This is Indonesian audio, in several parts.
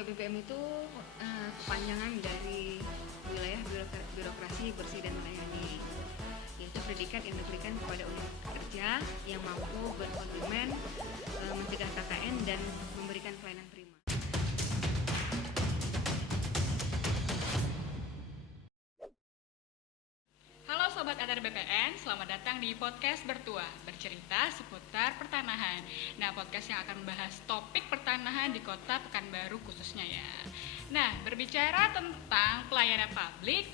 WBBM itu kepanjangan dari wilayah birokrasi bersih dan melayani, yaitu predikat yang diberikan kepada unit kerja yang mampu berkomitmen mencegah KKN dan memberikan pelayanan prima. Halo Sobat Antar BPN, selamat datang di podcast Bertua, bercerita seputar pertanahan. Nah, podcast yang akan membahas topik pertanahan di kota Pekanbaru khususnya ya. Nah, berbicara tentang pelayanan publik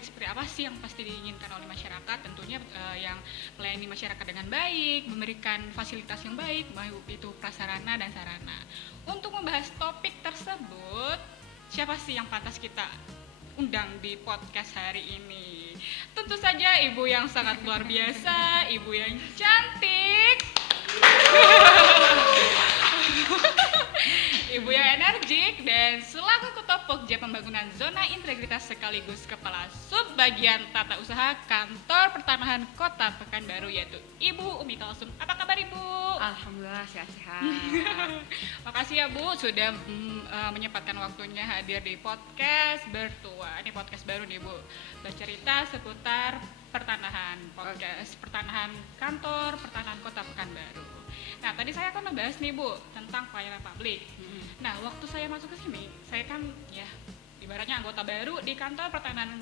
seperti apa sih yang pasti diinginkan oleh masyarakat? Tentunya yang melayani masyarakat dengan baik, memberikan fasilitas yang baik, baik itu prasarana dan sarana. Untuk membahas topik tersebut, siapa sih yang pantas kita undang di podcast hari ini? Tentu saja ibu yang sangat luar biasa, ibu yang cantik, ibu yang energik, dan selaku Ketua Pokja Pembangunan Zona Integritas sekaligus Kepala Subbagian Tata Usaha Kantor Pertanahan Kota Pekanbaru, yaitu Ibu Umi Kalsum. Apa kabar Ibu? Alhamdulillah sehat-sehat. Makasih ya Bu sudah menyempatkan waktunya hadir di podcast Bertua. Ini podcast baru nih Bu, bercerita seputar pertanahan, podcast pertanahan kantor pertanahan Kota Pekanbaru. Nah, tadi saya akan membahas nih Bu tentang pelayanan publik. Nah, waktu saya masuk ke sini, saya kan ya ibaratnya anggota baru di kantor pertanahan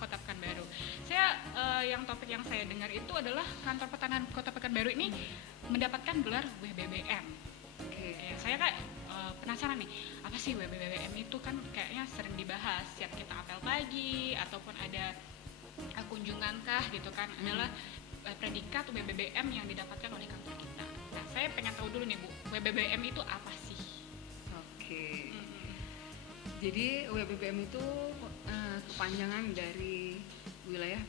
Kota Pekanbaru. Saya yang topik yang saya dengar itu adalah kantor pertanahan Kota Pekanbaru ini mendapatkan gelar WBBM. Saya kayak penasaran nih, apa sih WBBM itu? Kan kayaknya sering dibahas setiap kita apel pagi ataupun ada kunjungan kah gitu kan, adalah predikat WBBM yang didapatkan oleh kantor kita. Nah, saya pengen tahu dulu nih Bu, WBBM itu apa sih? Oke. Jadi WBBM itu kepanjangan dari wilayah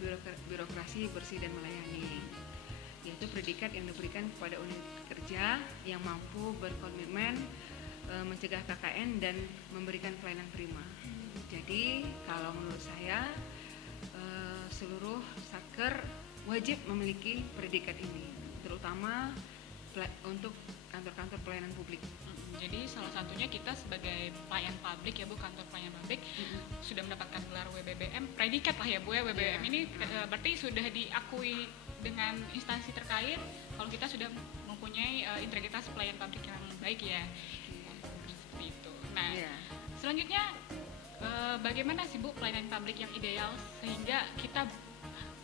birokrasi bersih dan melayani, yaitu predikat yang diberikan kepada unit kerja yang mampu berkomitmen mencegah KKN dan memberikan pelayanan prima. Jadi kalau menurut saya seluruh satker wajib memiliki predikat ini, terutama untuk kantor-kantor pelayanan publik. Jadi salah satunya kita sebagai pelayan publik ya Bu, kantor pelayan publik sudah mendapatkan gelar WBBM, predikat lah ya Bu ya. WBBM ini berarti sudah diakui dengan instansi terkait kalau kita sudah mempunyai integritas pelayan publik yang baik ya. Seperti itu. Nah, selanjutnya bagaimana sih Bu pelayanan publik yang ideal sehingga kita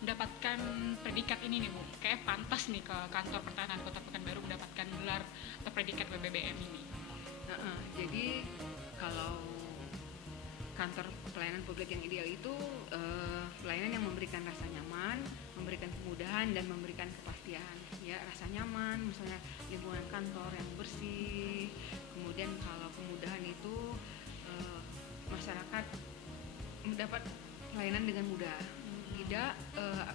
mendapatkan predikat ini nih Bu? Kayak pantas nih ke kantor pertahanan Kota Pekanbaru mendapatkan gelar atau predikat WBBM ini. Jadi kalau kantor pelayanan publik yang ideal itu pelayanan yang memberikan rasa nyaman, memberikan kemudahan dan memberikan kepastian. Ya, rasa nyaman, misalnya lingkungan kantor yang bersih. Kemudian kalau kemudahan itu masyarakat mendapat pelayanan dengan mudah. Tidak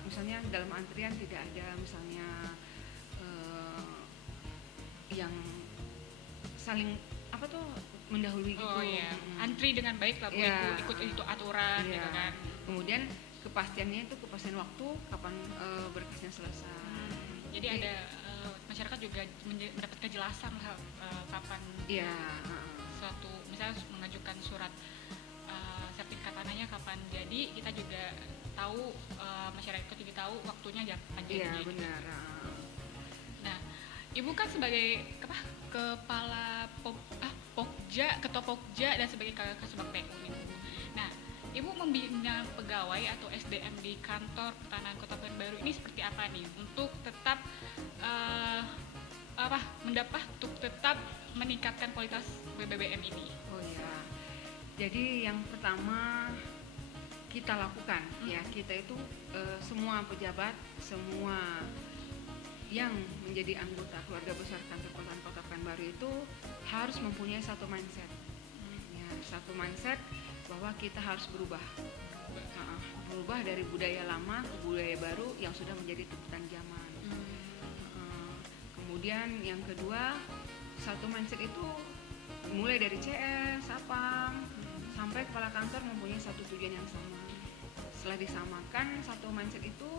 misalnya dalam antrian tidak ada misalnya yang saling mendahului gitu. Antri dengan baik lah Bu, ikut itu aturan gitu kan. Kemudian kepastiannya itu kepastian waktu kapan berkasnya selesai. Jadi ada masyarakat juga mendapat kejelasan lah kapan suatu misalnya mengajukan surat sertifikat tanahnya kapan jadi, kita juga tahu, masyarakat juga tahu waktunya kapan jadinya. Iya benar. Nah, Ibu kan sebagai kepala ketua Pokja dan sebagai Kasubag PU nih. Nah, Ibu membina pegawai atau SDM di kantor pertanahan Kota Pekanbaru ini seperti apa nih untuk tetap untuk tetap meningkatkan kualitas WBBM ini? Oh ya. Jadi yang pertama kita lakukan ya, kita itu semua pejabat, semua yang menjadi anggota keluarga besar kantor pertanahan Kota Pekanbaru itu harus mempunyai satu mindset. Satu mindset bahwa kita harus berubah dari budaya lama ke budaya baru yang sudah menjadi tuntutan zaman. Kemudian yang kedua, satu mindset itu mulai dari CS, Sapam, sampai kepala kantor mempunyai satu tujuan yang sama. Setelah disamakan satu mindset itu,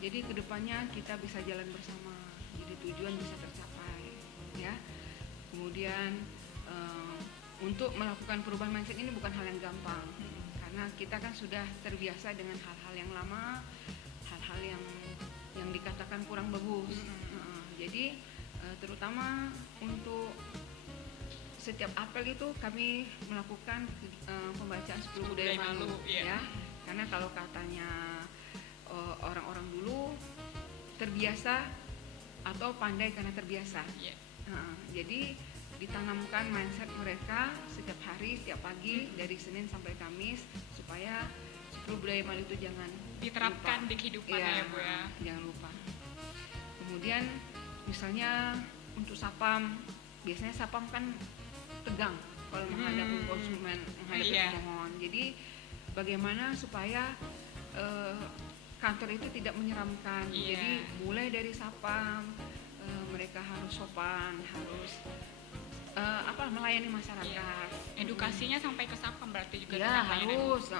jadi kedepannya kita bisa jalan bersama, jadi tujuan bisa tercapai ya. Kemudian untuk melakukan perubahan mindset ini bukan hal yang gampang, karena kita kan sudah terbiasa dengan hal-hal yang lama, hal-hal yang dikatakan kurang bagus. Jadi terutama untuk setiap apel itu kami melakukan pembacaan 10 budaya malu, ya. Karena kalau katanya orang-orang dulu terbiasa atau pandai karena terbiasa. Jadi ditanamkan mindset mereka setiap hari, setiap pagi dari Senin sampai Kamis supaya 10 budaya malu itu jangan diterapkan lupa. di kehidupan Ya, ya Bu ya. Jangan lupa. Kemudian misalnya untuk sapam, biasanya sapam kan tegang kalau menghadapi konsumen, menghadapi pemohon. Jadi bagaimana supaya kantor itu tidak menyeramkan. Jadi mulai dari sapam, mereka harus sopan, harus melayani masyarakat. Edukasinya sampai ke sapam berarti juga. Ya harus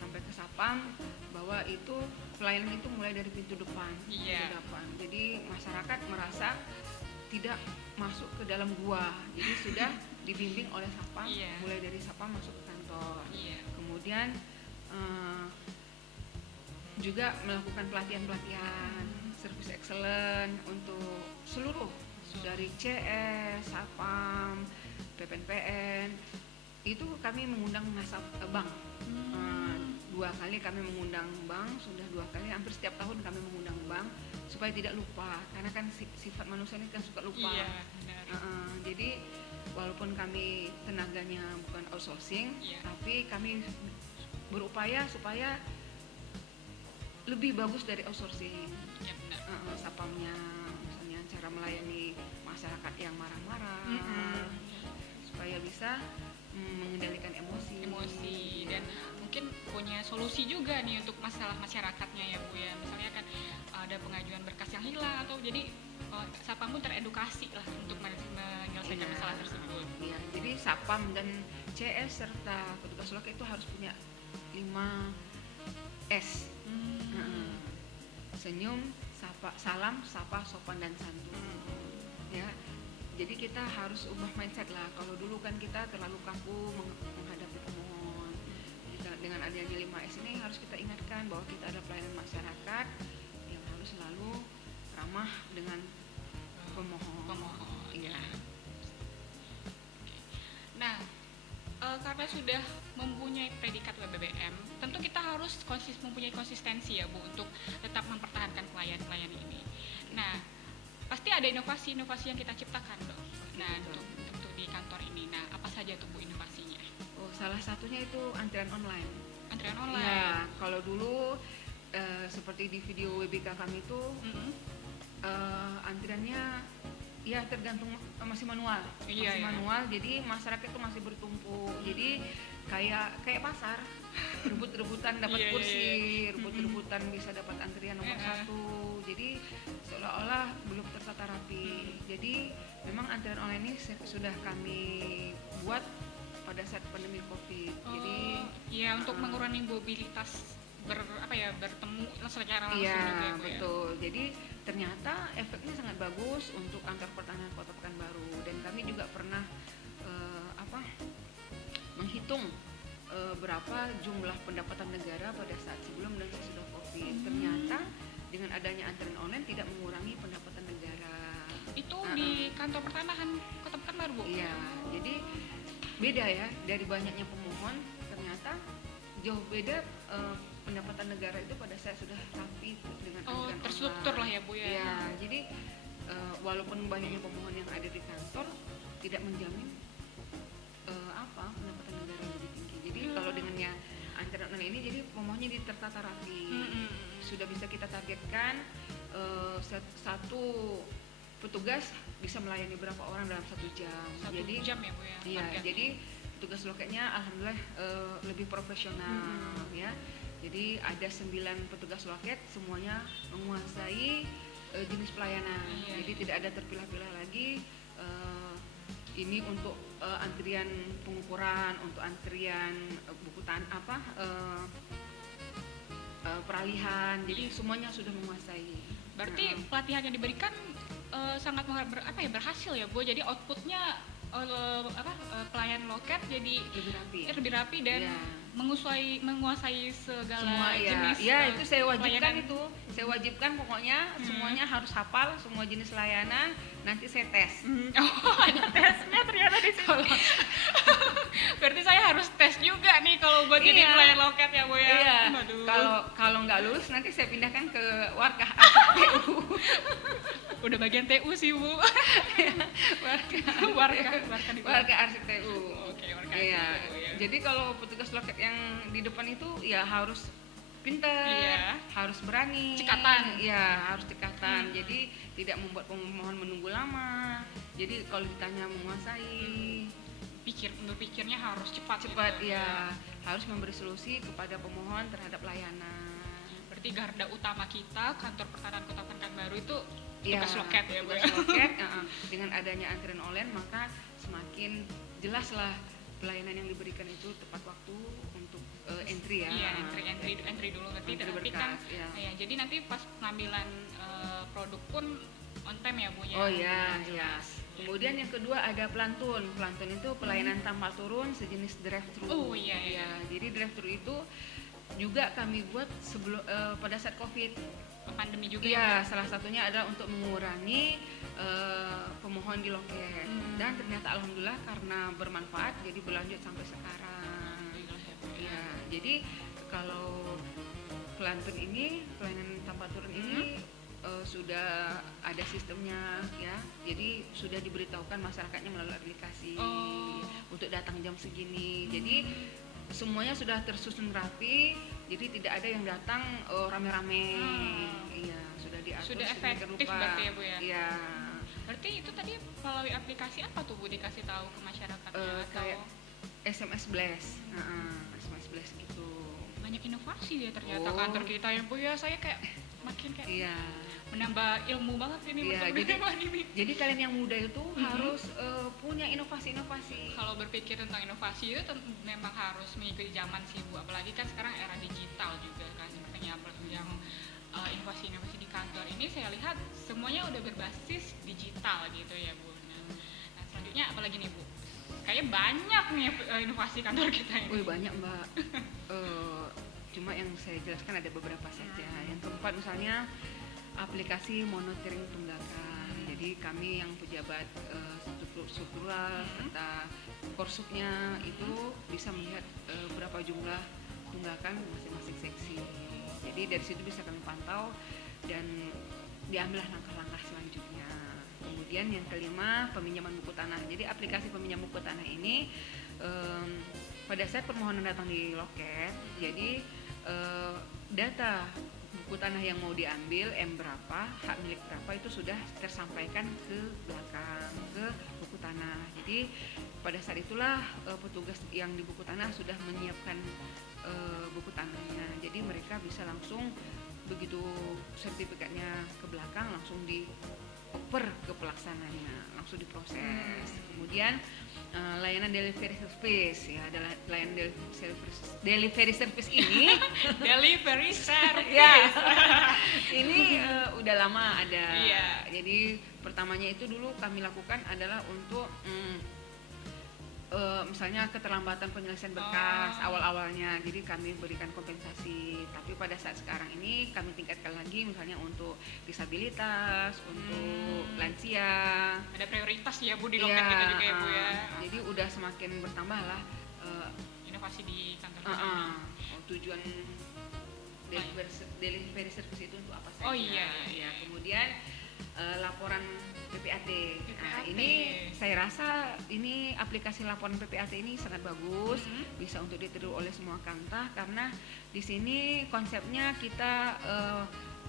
sampai ke sapam, bahwa itu pelayanan itu mulai dari pintu depan. Jadi masyarakat merasa tidak masuk ke dalam gua, jadi sudah dibimbing oleh sapam, mulai dari sapam masuk ke kantor. Kemudian juga melakukan pelatihan service excellent untuk seluruh dari CS, sapam, PPNPN. Itu kami mengundang bank. 2 kali kami mengundang bank, sudah 2 kali, hampir setiap tahun kami mengundang bank supaya tidak lupa, karena kan sifat manusia ini kan suka lupa. Jadi walaupun kami tenaganya bukan outsourcing, tapi kami berupaya supaya lebih bagus dari outsourcing. Sapamnya, misalnya cara melayani masyarakat yang marah-marah, supaya bisa mengendalikan emosi dan mungkin punya solusi juga nih untuk masalah masyarakatnya ya Bu ya. Misalnya kan ada pengajuan berkas yang hilang, atau jadi sapam pun teredukasi lah untuk menyelesaikan masalah tersebut. Jadi sapam dan CS serta petugas loket itu harus punya 5 S. Senyum, salam, sapa, sopan, dan santun. Ya, jadi kita harus ubah mindset lah. Kalau dulu kan kita terlalu kaku menghadapi pemohon. Dengan adanya 5S ini harus kita ingatkan bahwa kita ada pelayanan masyarakat yang harus selalu ramah dengan pemohon. Nah, karena sudah mempunyai predikat WBBM, tentu kita harus mempunyai konsistensi ya Bu untuk tetap mempertahankan pelayan ini. Nah, pasti ada inovasi-inovasi yang kita ciptakan dong. Nah, untuk di kantor ini. Nah, apa saja tuh Bu inovasinya? Salah satunya itu antrian online. Ya, kalau dulu seperti di video WBK kami itu antriannya ya tergantung, masih manual. Jadi masyarakat itu masih bertumpuk. Jadi kayak pasar, rebut-rebutan dapat kursi, rebut-rebutan bisa dapat antrian nomor 1. Jadi seolah-olah belum tertata rapi. Jadi memang antrian online ini sudah kami buat pada saat pandemi Covid. Jadi untuk mengurangi mobilitas bertemu secara langsung juga. Bu, betul. Jadi ternyata efeknya sangat bagus untuk kantor pertahanan Kota Pekanbaru, dan kami juga pernah menghitung berapa jumlah pendapatan negara pada saat sebelum dan sesudah Covid. Ternyata dengan adanya antrian online tidak mengurangi pendapatan negara. Itu di kantor pertanahan Kota Pekanbaru Bu? Iya, jadi beda ya, dari banyaknya pemohon ternyata jauh beda pendapatan negara itu pada saat sudah rapi dengan antrian terstruktur lah ya Bu ya. Iya, jadi walaupun banyaknya pemohon yang ada di kantor tidak menjamin pendapatan negara yang lebih tinggi. Jadi kalau dengannya antrian online ini, jadi pemohonnya tertata rapi. Sudah bisa kita targetkan satu petugas bisa melayani berapa orang dalam 1 jam. Jadi jam ya Bu ya. Iya, jadi tugas loketnya alhamdulillah lebih profesional ya. Jadi ada 9 petugas loket, semuanya menguasai jenis pelayanan. Jadi tidak ada terpilah-pilah lagi. Ini untuk antrian pengukuran, untuk antrian buku peralihan. Jadi semuanya sudah menguasai. Berarti pelatihan yang diberikan sangat berhasil ya Bu. Jadi outputnya pelayan loket jadi lebih rapi dan ya. menguasai segala Semua ya, jenis itu saya wajibkan pelayanan. saya wajibkan pokoknya semuanya harus hafal semua jenis layanan, nanti saya tes. Oh, ada tesnya ternyata di sini. Berarti saya harus tes juga nih kalau buat jadi pelayan loket ya Bu ya. Iya. Kalau nggak lulus nanti saya pindahkan ke warga TU. Udah bagian TU sih Bu. warga arsip TU. Oke, warga Iya. TU, ya. Jadi kalau petugas loket yang di depan itu ya harus pintar, harus berani. Cekatan. Iya, harus cekatan. Jadi tidak membuat pemohon menunggu lama. Jadi kalau ditanya menguasai, berpikirnya harus cepat gitu. Ya. Harus memberi solusi kepada pemohon terhadap layanan. Berarti garda utama kita kantor pertanahan Kota Pekanbaru itu tugas loket ya Bu. Tugas loket. Dengan adanya antrian online maka semakin jelaslah pelayanan yang diberikan itu tepat waktu untuk entry ya. Iya, entry dulu nanti kan. Ya, jadi nanti pas pengambilan produk pun on time ya Bu ya. Oh iya. Kemudian yang kedua ada pelantun. Pelantun itu pelayanan tanpa turun sejenis drive-thru. Oh iya. Jadi drive-thru itu juga kami buat sebelum pada saat Covid. Pandemi juga ya. Salah satunya adalah untuk mengurangi pemohon di loket. Dan ternyata alhamdulillah karena bermanfaat jadi berlanjut sampai sekarang. Ya, jadi kalau pelantun ini, pelayanan tanpa turun ini sudah ada sistemnya ya, jadi sudah diberitahukan masyarakatnya melalui aplikasi untuk datang jam segini. Jadi semuanya sudah tersusun rapi, jadi tidak ada yang datang rame-rame. Iya, sudah diatur. Sudah efektif berarti ya Bu ya. Iya. Berarti itu tadi melalui aplikasi apa tuh Bu dikasih tahu ke masyarakatnya? Kayak SMS Blast, SMS Blast gitu. Banyak inovasi ya ternyata kantor kita ya Bu ya. Saya kayak makin kayak menambah ilmu banget ini. Jadi kalian yang muda itu harus punya inovasi-inovasi. Kalau berpikir tentang inovasi itu memang harus mengikuti zaman sih Bu. Apalagi kan sekarang era digital juga kan, sepertinya yang inovasi-inovasi di kantor ini saya lihat semuanya udah berbasis digital gitu ya Bu. Nah selanjutnya apalagi nih Bu? Kayaknya banyak nih inovasi kantor kita ini. Wih banyak Mbak. Cuma yang saya jelaskan ada beberapa saja. Yang keempat misalnya aplikasi monitoring tunggakan. Jadi kami yang pejabat struktural serta korsubnya itu bisa melihat berapa jumlah tunggakan masing-masing seksi. Jadi dari situ bisa kami pantau dan diambillah langkah-langkah selanjutnya. Kemudian yang kelima peminjaman buku tanah. Jadi aplikasi peminjam buku tanah ini pada saat permohonan datang di loket, jadi data buku tanah yang mau diambil berapa, hak milik berapa itu sudah tersampaikan ke belakang ke buku tanah. Jadi pada saat itulah petugas yang di buku tanah sudah menyiapkan buku tanahnya. Jadi mereka bisa langsung begitu sertifikatnya ke belakang langsung dioper ke pelaksananya, langsung diproses. Kemudian layanan delivery service ya, adalah layanan delivery service ini delivery service ya. Ini udah lama ada. Iya. Jadi pertamanya itu dulu kami lakukan adalah untuk misalnya keterlambatan penyelesaian berkas awal-awalnya, jadi kami berikan kompensasi. Tapi pada saat sekarang ini kami tingkatkan lagi, misalnya untuk disabilitas, untuk lansia. Ada prioritas ya Bu di loket kita juga ya Bu ya. Jadi udah semakin bertambah lah inovasi di kantor kita. Tujuan delivery service itu untuk apa saja? Oh iya. Kemudian laporan PPAT. Nah, ini saya rasa ini aplikasi laporan PPAT ini sangat bagus, bisa untuk ditiru oleh semua kantor karena di sini konsepnya kita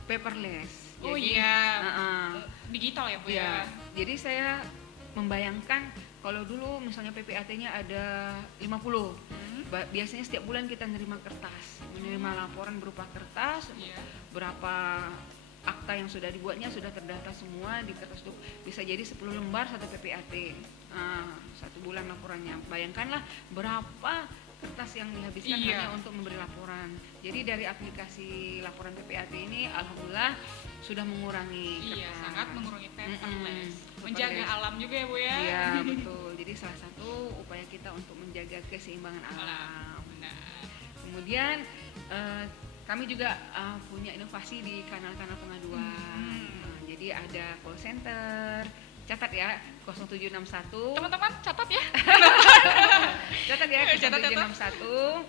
paperless. Oh jadi, iya. Digital ya Bu ya. Jadi saya membayangkan kalau dulu misalnya PPAT-nya ada 50. Biasanya setiap bulan kita menerima kertas, menerima laporan berupa kertas, berapa akta yang sudah dibuatnya sudah terdata semua di kertas itu, bisa jadi 10 lembar satu PPAT, satu bulan laporannya. Bayangkanlah berapa kertas yang dihabiskan hanya untuk memberi laporan. Jadi dari aplikasi laporan PPAT ini alhamdulillah sudah mengurangi sangat mengurangi paperless. Menjaga alam juga ya Bu ya. Iya betul. Jadi jadi salah satu upaya kita untuk menjaga keseimbangan alam. Benar. Kemudian kami juga punya inovasi di kanal-kanal pengaduan. Jadi ada call center, catat ya 0761. Teman-teman catat ya. Catat ya Catat, 0761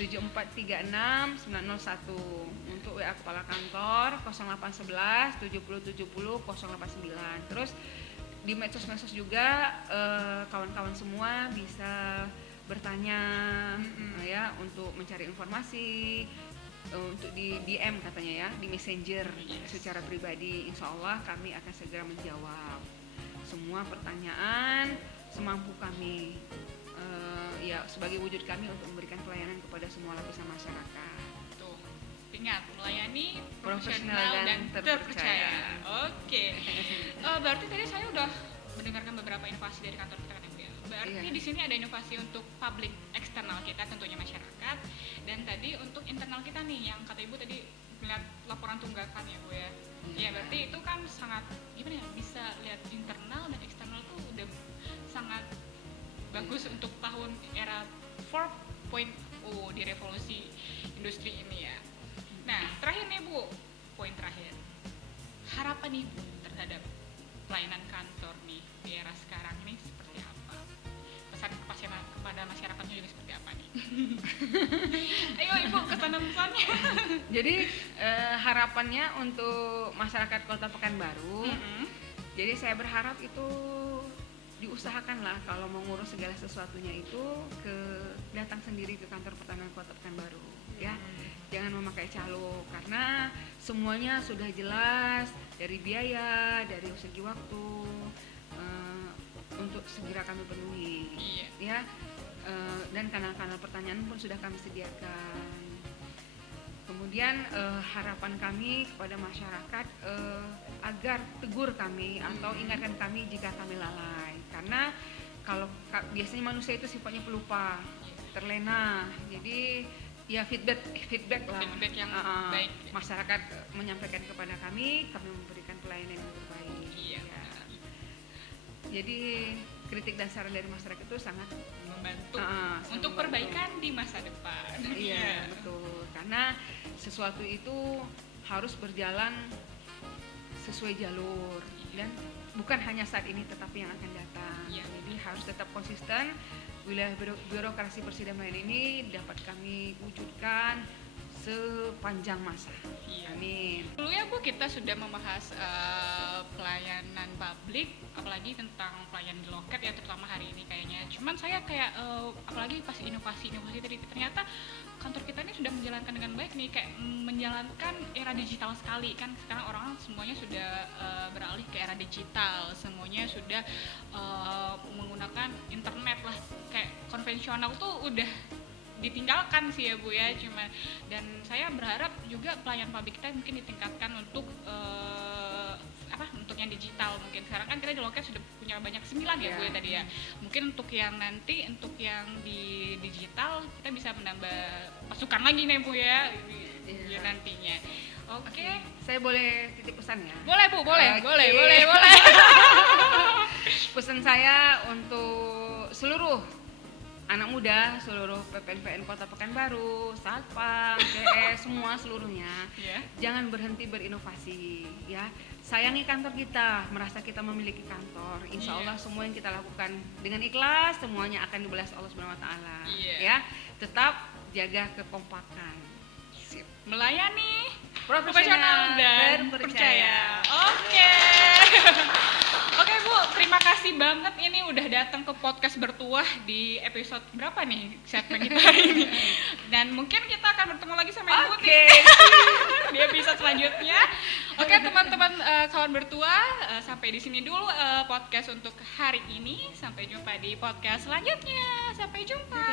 7436 901. Untuk WA kepala kantor 0811 70 70 089. Terus di medsos-medsos juga kawan-kawan semua bisa bertanya ya untuk mencari informasi, untuk di DM katanya ya, di Messenger secara pribadi. Insya Allah kami akan segera menjawab semua pertanyaan semampu kami, ya sebagai wujud kami untuk memberikan pelayanan kepada semua lapisan masyarakat. Tuh, ingat melayani Profesional dan terpercaya. Oke. Berarti tadi saya udah mendengarkan beberapa inovasi dari kantor kita kan, Ibu ya. Berarti di sini ada inovasi untuk publik eksternal kita, tentunya masyarakat, dan tadi untuk internal kita nih yang kata Ibu tadi melihat laporan tunggakan ya Bu ya. Ya berarti itu kan sangat gimana ya, bisa lihat internal dan eksternal tuh udah sangat bagus untuk tahun era 4.0 di revolusi industri ini ya. Nah terakhir nih Bu, poin terakhir, harapan Ibu terhadap pelayanan kantor nih di era sekarang ini seperti apa? Pesan kepada masyarakatnya juga seperti apa nih? Ayo Ibu, kesan dan pesannya. Jadi harapannya untuk masyarakat Kota Pekanbaru, jadi saya berharap itu diusahakanlah kalau mau ngurus segala sesuatunya itu datang sendiri ke kantor pertanahan Kota Pekanbaru ya. Jangan memakai calo karena semuanya sudah jelas dari biaya, dari segi waktu, untuk segera kami penuhi ya. Dan kanal-kanal pertanyaan pun sudah kami sediakan. Kemudian harapan kami kepada masyarakat agar tegur kami atau ingatkan kami jika kami lalai, karena kalau biasanya manusia itu sifatnya pelupa, terlena. Jadi ya feedback lah, feedback yang baik. Masyarakat menyampaikan kepada kami memberikan pelayanan yang terbaik. Ya. Jadi kritik dan saran dari masyarakat itu sangat membantu untuk perbaikan di masa depan. Iya betul, karena sesuatu itu harus berjalan sesuai jalur dan bukan hanya saat ini tetapi yang akan datang. Jadi harus tetap konsisten. Wilayah birokrasi bersih dan melayani ini dapat kami wujudkan sepanjang masa. Amin. Dulu ya Bu, kita sudah membahas pelayanan publik, apalagi tentang pelayanan di loket ya, terutama hari ini kayaknya. Cuman saya kayak apalagi pas inovasi tadi, ternyata kantor kita ini sudah menjalankan dengan baik nih, kayak menjalankan era digital sekali kan. Sekarang orang semuanya sudah beralih ke era digital, semuanya sudah menggunakan internet lah, kayak konvensional tuh udah ditinggalkan sih ya Bu ya. Cuma dan saya berharap juga pelayanan publik kita mungkin ditingkatkan untuk untuk yang digital. Mungkin sekarang kan kita di loket sudah punya banyak 9 ya Bu ya tadi ya. Mungkin untuk yang nanti untuk yang di digital kita bisa menambah pasukan lagi nih Bu ya, ya nantinya. Oke. Saya boleh titip pesan ya? Boleh Bu, boleh. Pesan saya untuk seluruh anak muda, seluruh PPNPN Kota Pekanbaru, Satpam, CS, semua seluruhnya, jangan berhenti berinovasi ya. Sayangi kantor kita, merasa kita memiliki kantor. Insya Allah semua yang kita lakukan dengan ikhlas, semuanya akan dibalas Allah Subhanahu Wa Taala. Ya, tetap jaga kekompakan. Sip. Melayani profesional dan percaya. Oke Bu, terima kasih banget ini udah datang ke podcast Bertuah di episode berapa nih segmen kita ini. Dan mungkin kita akan bertemu lagi sama Ibu di episode selanjutnya. Oke teman-teman kawan Bertuah, sampai di sini dulu podcast untuk hari ini. Sampai jumpa di podcast selanjutnya. Sampai jumpa.